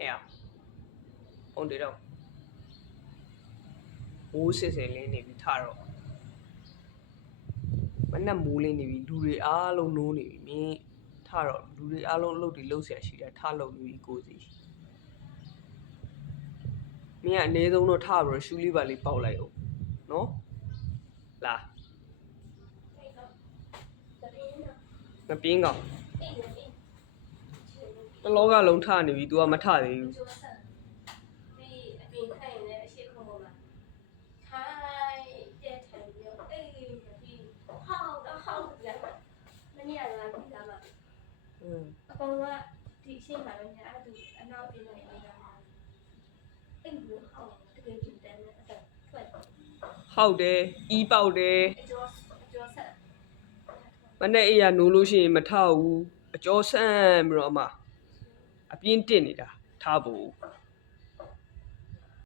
哎呀，红对了，မိုးစစ်စစ်လေးနေပြီထတော့မနဲ့မိုးလေးနေပြီလူတွေအားလုံးနိုးနေပြီမြင်းထတော့လူတွေအားလုံးအလုပ်တွေလုပ်ဆရာရှိတယ်ထလုပ်နေပြီကိုစီမြင်းကအနည်းဆုံးတော့ထပြီးတော့ရှူးလေးပါလေးပေါက်လိုက်အောင်နော်လာမပြင်းကောင်တလောကလုံးထနေပြီ तू ကမထသေးဘူးအကောင်ကဒီအရှိန်မှာလည်းညာအဲ့သူအနောက်ပြင်နေနေတာအဲ့ဒီဟောတကယ်ကြည့်တယ်အဲ့ဒါထွက်ဟုတ်တယ်အီးပေါက်တယ်အကျော်ဆက် မနဲ့အေးရနိုးလို့ရှိရင်မထဘူးအကျော်ဆန့်ပြီးတော့အပြင်းတစ်နေတာထားဖို့